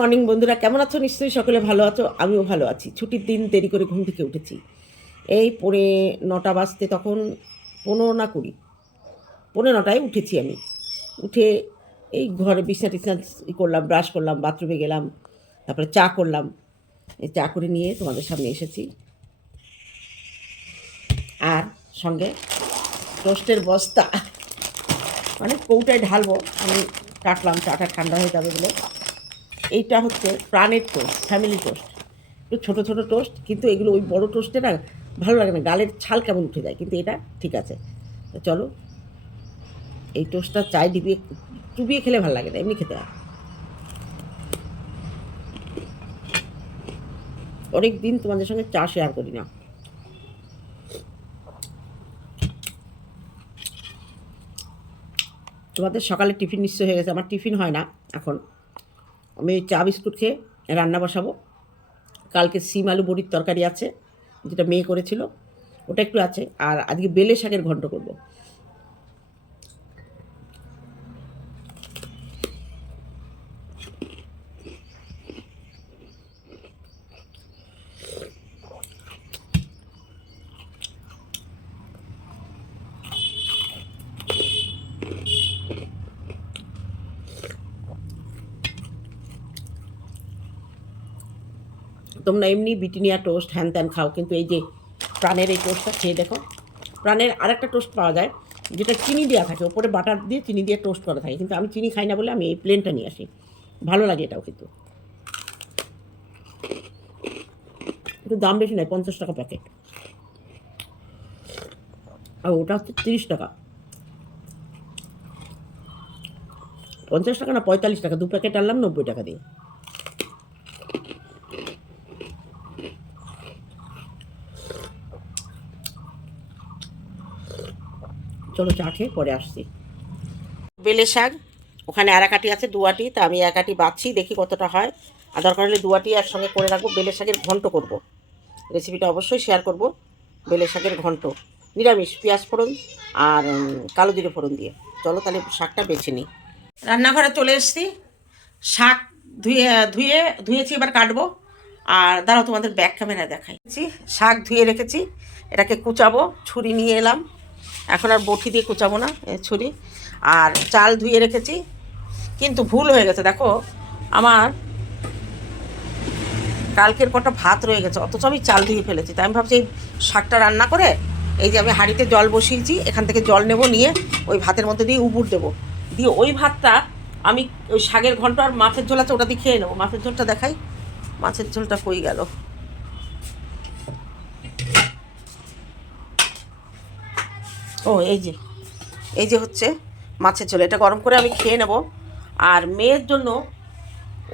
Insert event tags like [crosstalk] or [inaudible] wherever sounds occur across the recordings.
Morning বন্ধুরা, কেমন আছো? নিশ্চয়ই সকলে ভালো আছো, আমিও ভালো আছি। ছুটির দিন দেরি করে ঘুম থেকে উঠেছি। এই পৌনে নটা বাজতে তখন পনেরো না কুড়ি পনেরো নটায় উঠেছি আমি। উঠে এই ঘরে বিছনা টিছনা করলাম, ব্রাশ করলাম, বাথরুমে গেলাম, তারপরে চা করলাম। এই চা করে নিয়ে তোমাদের সামনে এসেছি। আর সঙ্গে টোস্টের বস্তা। মানে কৌটায় ঢালবো, আমি কাটলাম, চাটা ঠান্ডা হয়ে যাবে বলে। এইটা হচ্ছে প্রাণের টোস্ট ফ্যামিলি টোস্ট একটু ছোটো ছোটো টোস্ট কিন্তু এগুলো ওই বড় টোস্টে না ভালো লাগে না, গালের ছাল কেমন উঠে যায়, কিন্তু এটা ঠিক আছে। চলো, এই টোস্টটা চাই ডিবিয়ে চুবিয়ে খেলে ভালো লাগে না, এমনি খেতে অনেক দিন তোমাদের সঙ্গে চা শেয়ার করি না। তোমাদের সকালে টিফিন নিশ্চয় হয়ে গেছে, আমার টিফিন হয় না এখন। আমি চা বিস্কুট খেয়ে রান্না বসাবো। কালকে সিম আলু বড়ির তরকারি আছে, যেটা মেয়ে করেছিল, ওটা একটু আছে। আর আজকে বেলে শাকের ঘন্ট করব। তোমরা এমনি বিটিনিয়া টোস্ট, হ্যান ত্যান খাও। কিন্তু এই যে প্রাণের এই টোস্টটা খেয়ে দেখো, প্রাণের আরেকটা টোস্ট পাওয়া যায়, যেটা চিনি দেওয়া থাকে, ওপরে বাটার দিয়ে চিনি দিয়ে টোস্ট করা থাকে। কিন্তু আমি চিনি খাই না বলে আমি এই প্লেনটা নিয়ে আসি। ভালো লাগে এটাও কিন্তু। একটু দাম বেশি নয় পঞ্চাশ টাকা প্যাকেট আর ওটা হচ্ছে তিরিশ টাকা। পঞ্চাশ টাকা না পঁয়তাল্লিশ টাকা, দু প্যাকেট আনলাম নব্বই টাকা দিয়ে। চলো চা খেয়ে পরে আসছি। বেলে শাক, ওখানে এরাকাটি আছে দুয়াটি তা আমি একাটি বাচ্ছি, দেখি কতটা হয়। আর দরকার হলে দুয়াটি একসঙ্গে করে রাখব, বেলে শাকের ঘন্ট করব। রেসিপিটা অবশ্যই শেয়ার করব, বেলে শাকের ঘন্ট। নিরামিষ, পেঁয়াজ ফোড়ন আর কালো জিরে ফোড়ন দিয়ে। চলো তাহলে শাকটা বেছে নিই। রান্নাঘরে চলে এসেছি। শাক ধুয়ে ধুয়ে, ধুয়েছি, এবার কাটবো। আর দাঁড়াও তোমাদের ব্যাক ক্যামেরা দেখাই। শাক ধুয়ে রেখেছি, এটাকে কুচাবো, ছুরি নিয়ে এলাম। এখন আর বটি দিয়ে কুচাবো না ছুরি। আর চাল ধুয়ে রেখেছি, কিন্তু ভুল হয়ে গেছে, দেখো। আমার কালকের কটা ভাত রয়ে গেছে, অথচ আমি চাল ধুয়ে ফেলেছি। তাই আমি ভাবছি এই শাকটা রান্না করে, এই যে আমি হাঁড়িতে জল বসিয়েছি, এখান থেকে জল নেব, নিয়ে ওই ভাতের মধ্যে দিয়ে উবুর দেবো। দিয়ে ওই ভাতটা আমি ওই শাকের ঘন্ট আর মাছের ঝোল আছে, ওটা দিয়ে খেয়ে নেব। মাছের ঝোলটা দেখাই, মাছের ঝোলটা কই গেল? ও, এই যে এই যে হচ্ছে মাছের ঝোল। এটা গরম করে আমি খেয়ে নেব। আর মেয়ের জন্য,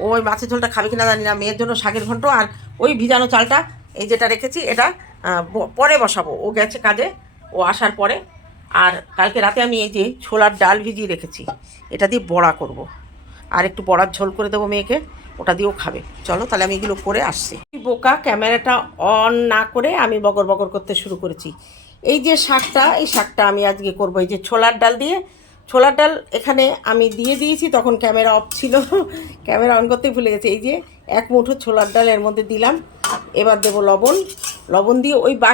ওই মাছের ঝোলটা খাবে কিনা জানি না। মেয়ের জন্য শাকের ঘন্ট আর ওই ভিজানো চালটা, এই যেটা রেখেছি, এটা পরে বসাবো। ও গেছে কাজে, ও আসার পরে। আর কালকে রাতে আমি এই যে ছোলার ডাল ভিজিয়ে রেখেছি, এটা দিয়ে বড়া করব। আর একটু বড়ার ঝোল করে দেবো মেয়েকে, ওটা দিয়েও খাবে। চলো তাহলে আমি এগুলো করে আসছি। বোকা, ক্যামেরাটা অন না করে আমি বগর বগর করতে শুরু করেছি। এই যে শাকটা, এই শাকটা আমি আজকে করব। এই যে ছোলার ডাল দিয়ে, ছোলার ডাল এখানে আমি দিয়ে দিয়েছি, তখন ক্যামেরা অফ ছিল। ক্যামেরা অন করতে ভুলে গেছে। এই যে এক মুঠো ছোলার ডাল এর মধ্যে দিলাম। এবার দেবো লবণ। লবণ দিয়ে ওই বা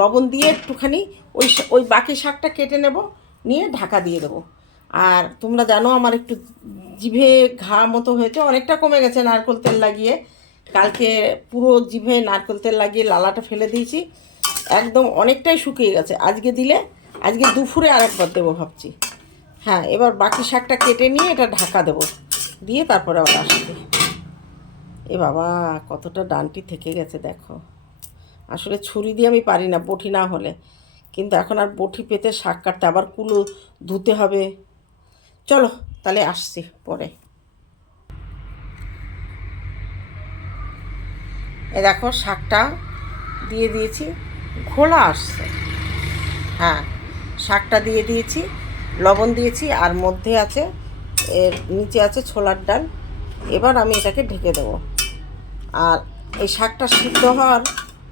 লবণ দিয়ে একটুখানি ওই ওই বাকি শাকটা কেটে নেব, নিয়ে ঢাকা দিয়ে দেবো। আর তোমরা জানো আমার একটু জিভে ঘা মতো হয়েছে, অনেকটা কমে গেছে নারকোল তেল লাগিয়ে। কালকে পুরো জিভে নারকোল তেল লাগিয়ে লালাটা ফেলে দিয়েছি। একদম অনেকটাই শুকিয়ে গেছে। আজকে দিলে, আজকে দুপুরে আরেকবার দেবো ভাবছি। হ্যাঁ এবার বাকি শাকটা কেটে নিয়ে এটা ঢাকা দেবো। দিয়ে তারপরে আবার আসবে। এ বাবা, কতটা ডানটি থেকে গেছে, দেখো। আসলে ছুরি দিয়ে আমি পারি না, বটি না হলে। কিন্তু এখন আর বটি পেতে শাক কাটতে আবার কুলো ধুতে হবে। চলো, তাহলে আসছি পরে। এ দেখো, শাকটা দিয়ে দিয়েছি। ঘোলা আসছে। হ্যাঁ শাকটা দিয়ে দিয়েছি, লবণ দিয়েছি, আর মধ্যে আছে, এর নিচে আছে ছোলার ডাল। এবার আমি এটাকে ঢেকে দেবো। আর এই শাকটা সিদ্ধ হওয়ার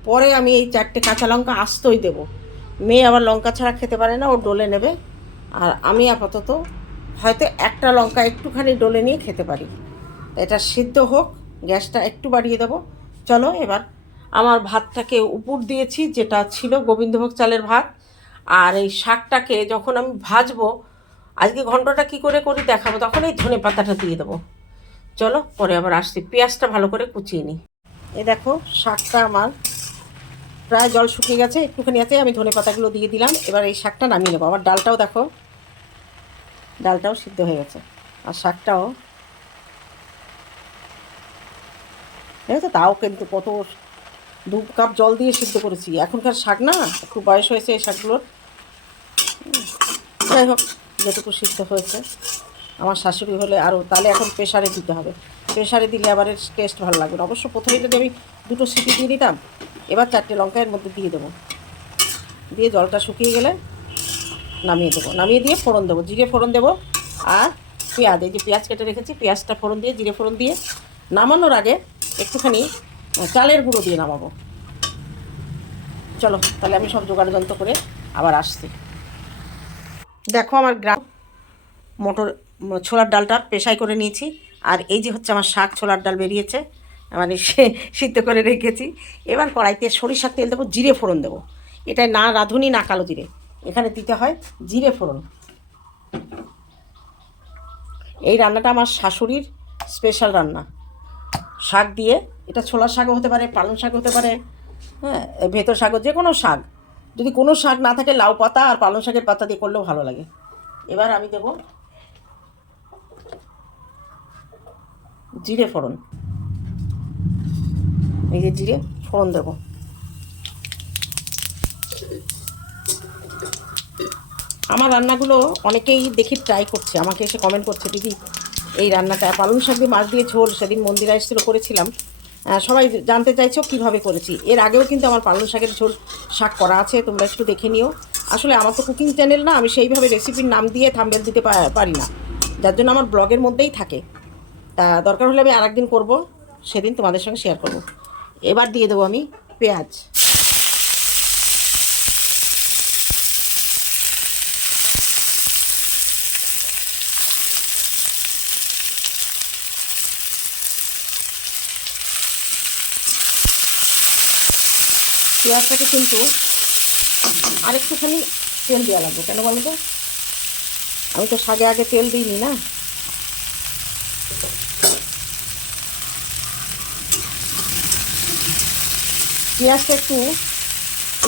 পরে আমি এই চারটে কাঁচা লঙ্কা আস্তই দেবো। মেয়ে আবার লঙ্কা ছাড়া খেতে পারে না, ও ডলে নেবে। আর আমি আপাতত হয়তো একটা লঙ্কা একটুখানি ডলে নিয়ে খেতে পারি। এটা সিদ্ধ হোক, গ্যাসটা একটু বাড়িয়ে দেবো। চলো এবার আমার ভাতটাকে উপর দিয়েছি, যেটা ছিল গোবিন্দভোগ চালের ভাত। আর এই শাকটাকে যখন আমি ভাজবো, আজকে ঘন্টটা কি করে করি দেখাবো, তখন এই ধনে পাতাটা দিয়ে দেবো। চলো, পরে আবার আসছি। পেঁয়াজটা ভালো করে কুচিয়ে নিই। এ দেখো, শাকটা আমার প্রায় জল শুকিয়ে গেছে। একটুখানি আছে, আমি ধনে পাতাগুলো দিয়ে দিলাম। এবার এই শাকটা নামিয়ে নেব। আবার ডালটাও দেখো, ডালটাও সিদ্ধ হয়ে গেছে। আর শাকটাও দেখেছ তাও কিন্তু কত দু কাপ জল দিয়ে সিদ্ধ করেছি। এখনকার শাক না একটু বয়স হয়েছে এই শাকগুলোর। যাই হোক, যেটুকু সিদ্ধ হয়েছে। আমার শাশুড়ি হলে আরও তাহলে এখন প্রেশারে দিতে হবে। প্রেশারে দিলে আবার এর টেস্ট ভালো লাগবে অবশ্য প্রথমে যদি আমি দুটো সিটি দিয়ে দিতাম, এবার চারটে লঙ্কা এর মধ্যে দিয়ে দেবো। দিয়ে জলটা শুকিয়ে গেলে নামিয়ে দেবো। নামিয়ে দিয়ে ফোড়ন দেবো। জিরে ফোড়ন দেবো আর পেঁয়াজ। এই যে পেঁয়াজ কেটে রেখেছি, পেঁয়াজটা ফোড়ন দিয়ে, জিরে ফোড়ন দিয়ে নামানোর আগে একটুখানি চালের গুঁড়ো দিয়ে নামাবো। চলো, তাহলে আমি সব জোগাড় যন্ত্র করে আবার আসছি। দেখো আমার গ্রাম মটর ছোলার ডালটা পেশাই করে নিয়েছি। আর এই যে হচ্ছে আমার শাক, ছোলার ডাল বেরিয়েছে। মানে সে- সিদ্ধ করে রেখেছি। এবার কড়াইতে সরিষার তেল দেবো, জিরে ফোড়ন দেবো। এটা না রাঁধুনি, না কালো জিরে। এখানে দিতে হয় জিরে ফোড়ন। এই রান্নাটা আমার শাশুড়ির স্পেশাল রান্না। শাক দিয়ে এটা ছোলার শাকও হতে পারে, পালং শাক হতে পারে হ্যাঁ ভেতর শাকও, যে কোনো শাক। যদি কোনো শাক না থাকে, লাউ পাতা আর পালং শাকের পাতা দিয়ে করলেও ভালো লাগে। এবার আমি দেবো জিরে ফোড়ন। এই যে জিরে ফোড়ন দেবো। আমার রান্নাগুলো অনেকেই দেখি ট্রাই করছে, আমাকে এসে কমেন্ট করছে, দিদি, এই রান্নাটা পালং শাক দিয়ে মাছ দিয়ে ঝোল, সেদিন মন্দিরা এসেছিল, করেছিলাম। সবাই জানতে চাইছো কীভাবে করেছি। এর আগেও কিন্তু আমার পালং শাকের ঝোল শাক করা আছে, তোমরা একটু দেখে নিও। আসলে আমার তো কুকিং চ্যানেল না, আমি সেইভাবে রেসিপির নাম দিয়ে থাম্বেল দিতে পারি না। যার জন্য আমার ব্লগের মধ্যেই থাকে। তা দরকার হলে আমি আরেকদিন করব, সেদিন তোমাদের সঙ্গে শেয়ার করব। এবার দিয়ে দেবো আমি পেঁয়াজ। পেঁয়াজটাকে কিন্তু আরেকটুখানি তেল দেওয়া লাগবে। কেন বলো তো? আমি তো শাকে আগে তেল দিইনি না? পেঁয়াজটা একটু,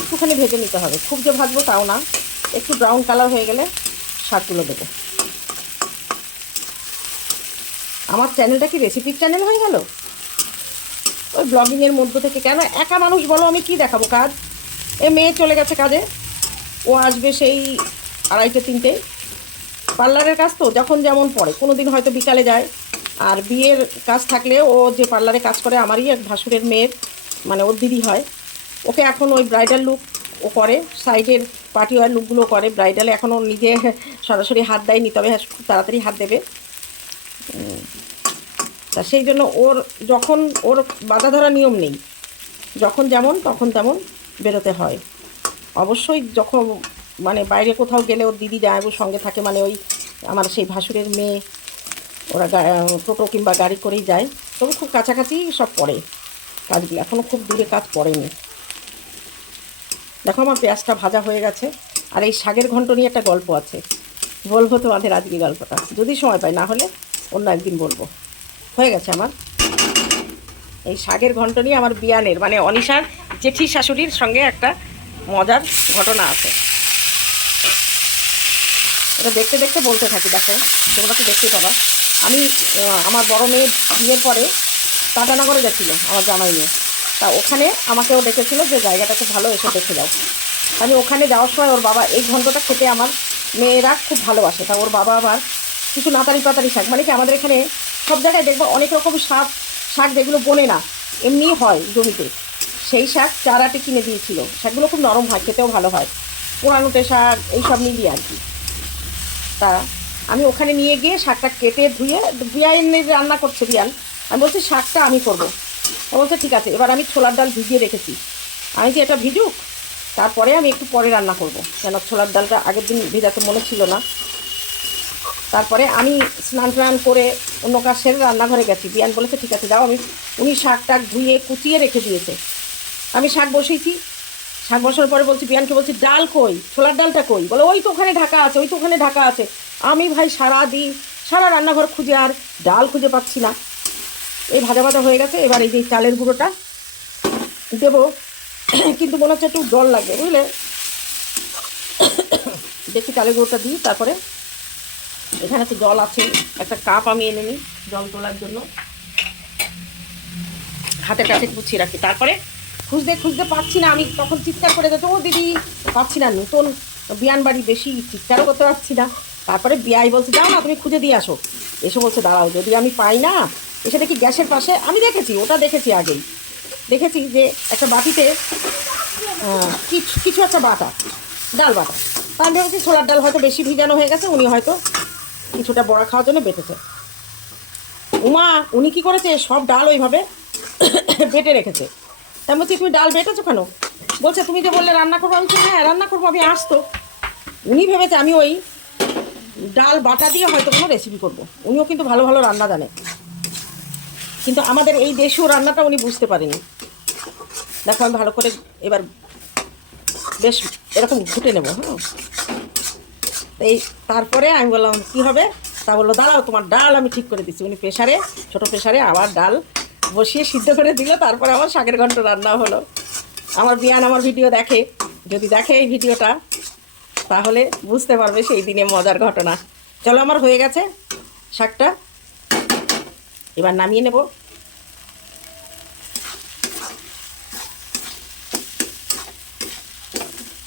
একটুখানি ভেজে নিতে হবে। খুব যে ভাজবো তাও না। একটু ব্রাউন কালার হয়ে গেলে শাকগুলো দেবো। আমার চ্যানেলটা কি রেসিপির চ্যানেল হয়ে গেল? ওই ব্লগিংয়ের মধ্য থেকে কেন? একা মানুষ বলো, আমি কি দেখাবো কাজ? এ মেয়ে চলে গেছে কাজে। ও আসবে সেই আড়াইটে, তিনটে। পার্লারের কাজ তো, যখন যেমন পড়ে। কোনো দিন হয়তো বিকালে যায়। আর বিয়ের কাজ থাকলে ও যে পার্লারে কাজ করে, আমারই এক ভাসুরের মেয়ের মানে ওর দিদি হয়। ওকে এখন ওই ব্রাইডাল লুক ও করে। সাইডের পার্টি ওয়ার লুকগুলো করে। ব্রাইডালে এখনও নিজে সরাসরি হাত দেয়নি, তবে হ্যাঁ খুব তাড়াতাড়ি হাত দেবে। তা সেই জন্য ওর যখন ওর বাধা ধরা নিয়ম নেই, যখন যেমন তখন তেমন বেরোতে হয়। অবশ্যই যখন মানে বাইরে কোথাও গেলে ওর দিদি জামাইবুর সঙ্গে থাকে মানে ওই আমার সেই ভাসুরের মেয়ে, ওরা টোটো কিংবা গাড়ি করেই যায়। তবে খুব কাছাকাছি সব পড়ে। কাজগুলো এখনও খুব দূরে কাজ পড়েনি। দেখো আমার পেঁয়াজটা ভাজা হয়ে গেছে, আর এই শাকের ঘন্ট নিয়ে একটা গল্প আছে। বলব তোমাদের আজকে গল্পটা। যদি সময় পাই, না হলে অন্য একদিন বলব। হয়ে গেছে আমার। এই শাকের ঘন্ট আমার বিয়ানের মানে অনিশার জেঠি শাশুড়ির সঙ্গে একটা মজার ঘটনা আছে। এটা দেখতে দেখতে বলতে থাকি দেখো তোমরা তো দেখতেই পাবা। আমি আমার বড় মেয়ে বিয়ের পরে টাটানগরে গেছিল, আমার জামাই মেয়ে তা ওখানে আমাকেও ডেকেছিলো যে জায়গাটা খুব ভালো, এসে দেখে যাও। আমি ওখানে যাওয়ার সময় ওর বাবা এই ঘন্টটা খেতে আমার মেয়েরা খুব ভালোবাসে। তা ওর বাবা আবার কিছু নাতারি পাতারি শাক মানে কি আমাদের এখানে সব জায়গায় দেখব অনেক রকম শাক শাক যেগুলো বনে না, এমনি হয় জমিতে। সেই শাক চারাটি কিনে দিয়েছিল। শাকগুলো খুব নরম হয়, খেতেও ভালো হয়। পোড়ানোটে শাক, এইসব মিলিয়ে আর কি। তা আমি ওখানে নিয়ে গিয়ে শাকটা কেটে ধুয়ে বিয়ানের রান্না করছে বিয়ান আমি বলছি, শাকটা আমি করব। ও বলছে, ঠিক আছে, এবার আমি ছোলার ডাল ভিজিয়ে রেখেছি। আমি যে এটা ভিজুক, তারপরে আমি একটু পরে রান্না করব। কেন ছোলার ডালটা আগের দিন ভেজাতে মনে ছিল না। তারপরে আমি স্নান টান করে অন্য কাজ সেরে রান্নাঘরে গেছি। বিয়ান বলেছে, ঠিক আছে, যাও আমি। উনি শাক টাক ধুয়ে কুচিয়ে রেখে দিয়েছে। আমি শাক বসিয়েছি। শাক বসানোর পরে বলছি বিয়ানকে বলছি, ডাল কই? ছোলার ডালটা কই? বলে, ওই তো ওখানে ঢাকা আছে, ওই তো ওখানে ঢাকা আছে। আমি, ভাই, সারা দিন, সারা রান্নাঘর খুঁজে আর ডাল খুঁজে পাচ্ছি না। এই ভাজা ভাজা হয়ে গেছে। এবার এই যে চালের গুঁড়োটা দেবো। কিন্তু মনে হচ্ছে একটু জল লাগবে বুঝলে? [coughs] দেখি চালের গুঁড়োটা দিই, তারপরে এখানে তো জল আছে। একটা কাপ আমি এনে নিই জল তোলার জন্য। হাতের কাছে গুছিয়ে রাখি। তারপরে খুঁজতে খুঁজতে পাচ্ছি না, আমি তখন চিৎকার করে ও দিদি পাচ্ছি না, নতুন বিয়ান বাড়ি বেশি, চিৎকারও করতে পারছি না। তারপরে বিয়াই বলছে, যাও না, তুমি খুঁজে দিয়ে আসো। এসে বলছে, দাঁড়াও, যদি আমি পাই না, এসে দেখি গ্যাসের পাশে, আমি দেখেছি, ওটা দেখেছি আগেই। দেখেছি যে একটা বাটিতে কিছু কিছু একটা বাটা, ডাল বাটা। তা আমি ভেবেছি ছোলার ডাল হয়তো বেশি ভিজানো হয়ে গেছে, উনি হয়তো কিছুটা বড়া খাওয়ার জন্য বেটেছে উমা, উনি কি করেছে? সব ডাল ওইভাবে [coughs] বেটে রেখেছে। তা বলছি, তুমি ডাল বেটেছো কেন? বলছে, তুমি যে বললে রান্না করব, আমি হ্যাঁ রান্না করব, আমি আসতো। উনি ভেবেছে, আমি ওই ডাল বাটা দিয়ে হয়তো কোনো রেসিপি করব। উনিও কিন্তু ভালো ভালো রান্না জানে। কিন্তু আমাদের এই দেশীয় রান্নাটা উনি বুঝতে পারেনি। দেখো, আমি ভালো করে এবার বেশ এরকম ঘুটে নেব হ্যাঁ? এই তারপরে আমি বললাম, কী হবে? তা বলল, দাঁড়াও, তোমার ডাল আমি ঠিক করে দিচ্ছি। উনি প্রেশারে ছোটো প্রেশারে আবার ডাল বসিয়ে সিদ্ধ করে দিল, তারপরে আমার শাকের ঘন্ট রান্না হলো। আমার বিয়ান আমার ভিডিও দেখে। যদি দেখে এই ভিডিওটা, তাহলে বুঝতে পারবে সেই দিনে মজার ঘটনা। চলো, আমার হয়ে গেছে শাকটা। এবার নামিয়ে নেব।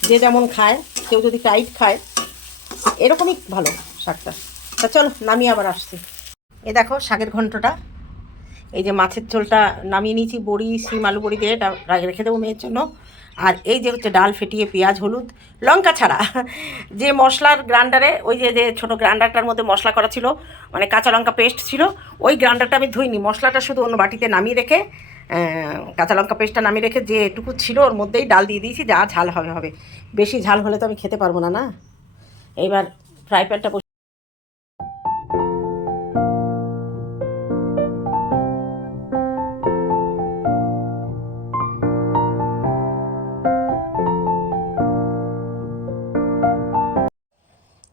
যে যেমন খায়, কেউ যদি টাইট খায় এরকমই ভালো শাকটা। তা চলো, নামিয়ে আবার আসছি। এ দেখো শাকের ঘন্টটা। এই যে মাছের ঝোলটা নামিয়ে নিয়েছি, বড়ি সিম আলু বড়ি দিয়ে, এটা রেখে দেবো মেয়ের জন্য। আর এই যে হচ্ছে ডাল ফেটিয়ে পেঁয়াজ, হলুদ, লঙ্কা ছাড়া। যে মশলার গ্রাইন্ডারে, ওই যে যে ছোটো গ্রাইন্ডারটার মধ্যে মশলা করা ছিল মানে কাঁচা লঙ্কা পেস্ট ছিল, ওই গ্রাইন্ডারটা আমি ধুইনি। মশলাটা শুধু অন্য বাটিতে নামিয়ে রেখে কাঁচা লঙ্কা পেস্টটা নামিয়ে রেখে যেটুকু ছিল, ওর মধ্যেই ডাল দিয়ে দিয়েছি, যা ঝাল হবে হবে। বেশি ঝাল হলে তো আমি খেতে পারব না না? এবার ফ্রাই প্যানটা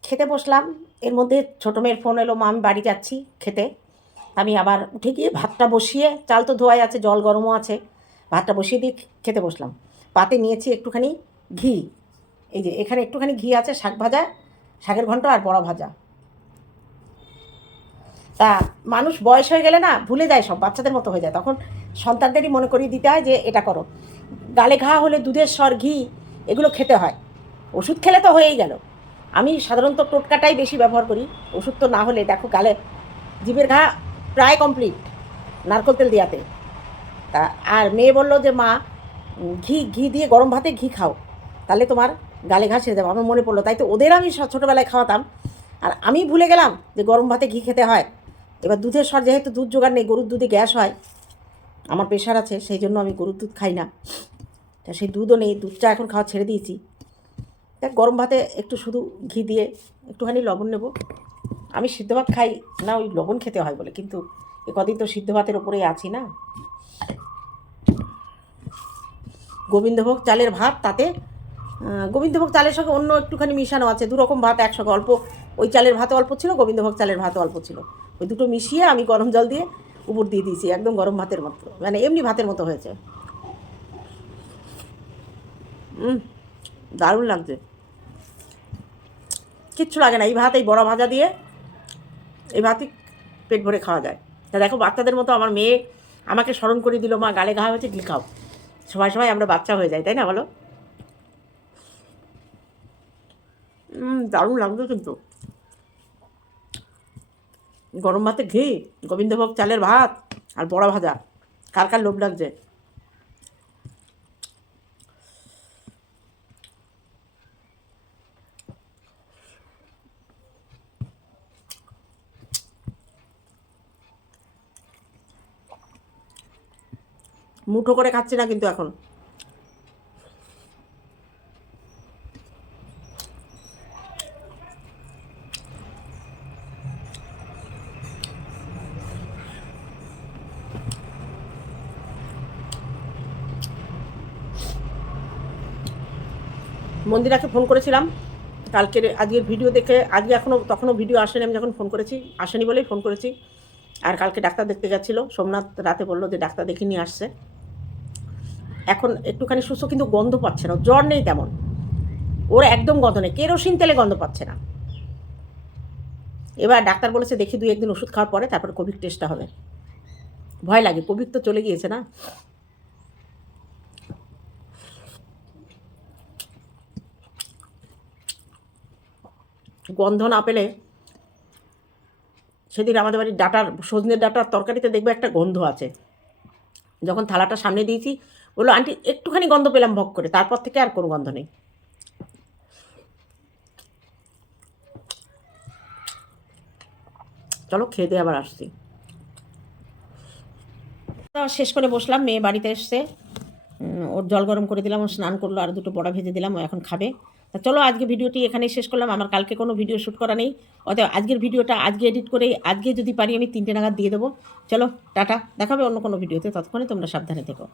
খেতে বসলাম। এর মধ্যে ছোটো মেয়ের ফোন এলো, মা, আমি বাড়ি যাচ্ছি খেতে। আমি আবার উঠে গিয়ে ভাতটা বসিয়ে, চাল তো ধোয়াই আছে, জল গরমও আছে, ভাতটা বসিয়ে দিয়ে খেতে বসলাম। পাতে নিয়েছি একটুখানি ঘি। এই যে এখানে একটুখানি ঘি আছে, শাক ভাজা শাকের ঘন্ট আর বড়া ভাজা। তা মানুষ বয়স হয়ে গেলে না ভুলে যায় সব, বাচ্চাদের মতো হয়ে যায়। তখন সন্তানদেরই মনে করিয়ে দিতে হয় যে এটা করো। গালে ঘা হলে দুধের স্বর, ঘি, এগুলো খেতে হয়। ওষুধ খেলে তো হয়েই গেল। আমি সাধারণত টোটকাটাই বেশি ব্যবহার করি। ওষুধ তো না হলে দেখো গালে, জিভের ঘা প্রায় কমপ্লিট নারকোল তেল দেওয়াতে তা আর মেয়ে বলল যে, মা, ঘি ঘি দিয়ে গরম ভাতে ঘি খাও। তাহলে তোমার গালে ঘা ছেড়ে যাবে আমার মনে পড়ল। তাই তো ওদের আমি ছোটোবেলায় খাওয়াতাম। আর আমি ভুলে গেলাম যে গরম ভাতে ঘি খেতে হয়। এবার দুধের স্বর যেহেতু দুধ জোগাড় নেই, গরুর দুধে গ্যাস হয়, আমার প্রেশার আছে, সেই জন্য আমি গরুর দুধ খাই না। তা সেই দুধও নেই দুধটা এখন খাওয়া ছেড়ে দিয়েছি। দেখ গরম ভাতে একটু শুধু ঘি দিয়ে একটুখানি লবণ নেব। আমি সিদ্ধ ভাত খাই না, ওই লবণ খেতে হয় বলে, কিন্তু এ কদিন তো সিদ্ধ ভাতের ওপরেই আছি না। গোবিন্দভোগ চালের ভাত, তাতে গোবিন্দভোগ চালের সঙ্গে অন্য একটুখানি মিশানো আছে দু রকম ভাত একসঙ্গে, অল্প ওই চালের ভাত অল্প ছিল, গোবিন্দভোগ চালের ভাত অল্প ছিল। ওই দুটো মিশিয়ে আমি গরম জল দিয়ে উপর দিয়ে দিয়েছি, একদম গরম ভাতের মতো। মানে এমনি ভাতের মতো হয়েছে। দারুণ লাগছে। কিচ্ছু লাগে না, এই ভাত, এই বড় ভাজা দিয়ে এই ভাতই পেট ভরে খাওয়া যায়। তা দেখো, বাচ্চাদের মতো আমার মেয়ে আমাকে স্মরণ করে দিল, মা, গালে ঘা হয়েছে ঘি খাও? সময় সময় আমরা বাচ্চা হয়ে যাই, তাই না বলো? দারুণ লাগবে কিন্তু। গরম ভাতে ঘি, গোবিন্দভোগ চালের ভাত, আর বড়া ভাজা। কার কার লোভ লাগছে? মুঠো করে খাচ্ছি না কিন্তু এখন। মন্দিরাকে ফোন করেছিলাম। কালকের আজকের ভিডিও দেখে, আজকে এখনও তখনও ভিডিও আসেনি, আমি যখন ফোন করেছি, আসেনি বলেই ফোন করেছি। আর কালকে ডাক্তার দেখতে গেছিল, সোমনাথ রাতে বলল যে ডাক্তার দেখে নিয়ে আসছে। এখন একটুখানি সুস্থ, কিন্তু গন্ধ পাচ্ছে না, জ্বর নেই তেমন। ওর একদম গন্ধ নেই, কেরোসিন তেলে গন্ধ পাচ্ছে না। এবার ডাক্তার বলেছে, দেখি দুই একদিন ওষুধ খাওয়ার পরে, তারপর কোভিড টেস্টটা হবে। ভয় লাগে, কোভিড তো চলে গিয়েছে না? গন্ধ না পেলে সেদিন আমাদের বাড়ির ডাটার সজনের ডাটার তরকারিতে দেখবে একটা গন্ধ আছে। যখন থালাটা সামনে দিয়েছি, বলল, আন্টি, একটুখানি গন্ধ পেলাম ভক করে, তারপর থেকে আর কোনো গন্ধ নেই। চলো, খেয়ে আবার আসছি। শেষ করে বসলাম, মেয়ে বাড়িতে এসছে। ওর জল গরম করে দিলাম, ও স্নান করল, আর দুটো বড়া ভেজে দিলাম, ও এখন খাবে। তা চলো আজকে ভিডিওটি এখানেই শেষ করলাম। আমার কালকে কোনো ভিডিও শ্যুট করা নেই। অতএব আজকের ভিডিওটা আজকে এডিট করে আজকে যদি পারি আমি তিনটে নাগাদ দিয়ে দেবো। চলো, টাটা। দেখাবে অন্য কোনো ভিডিওতে। ততক্ষণে তোমরা সাবধানে থেকো।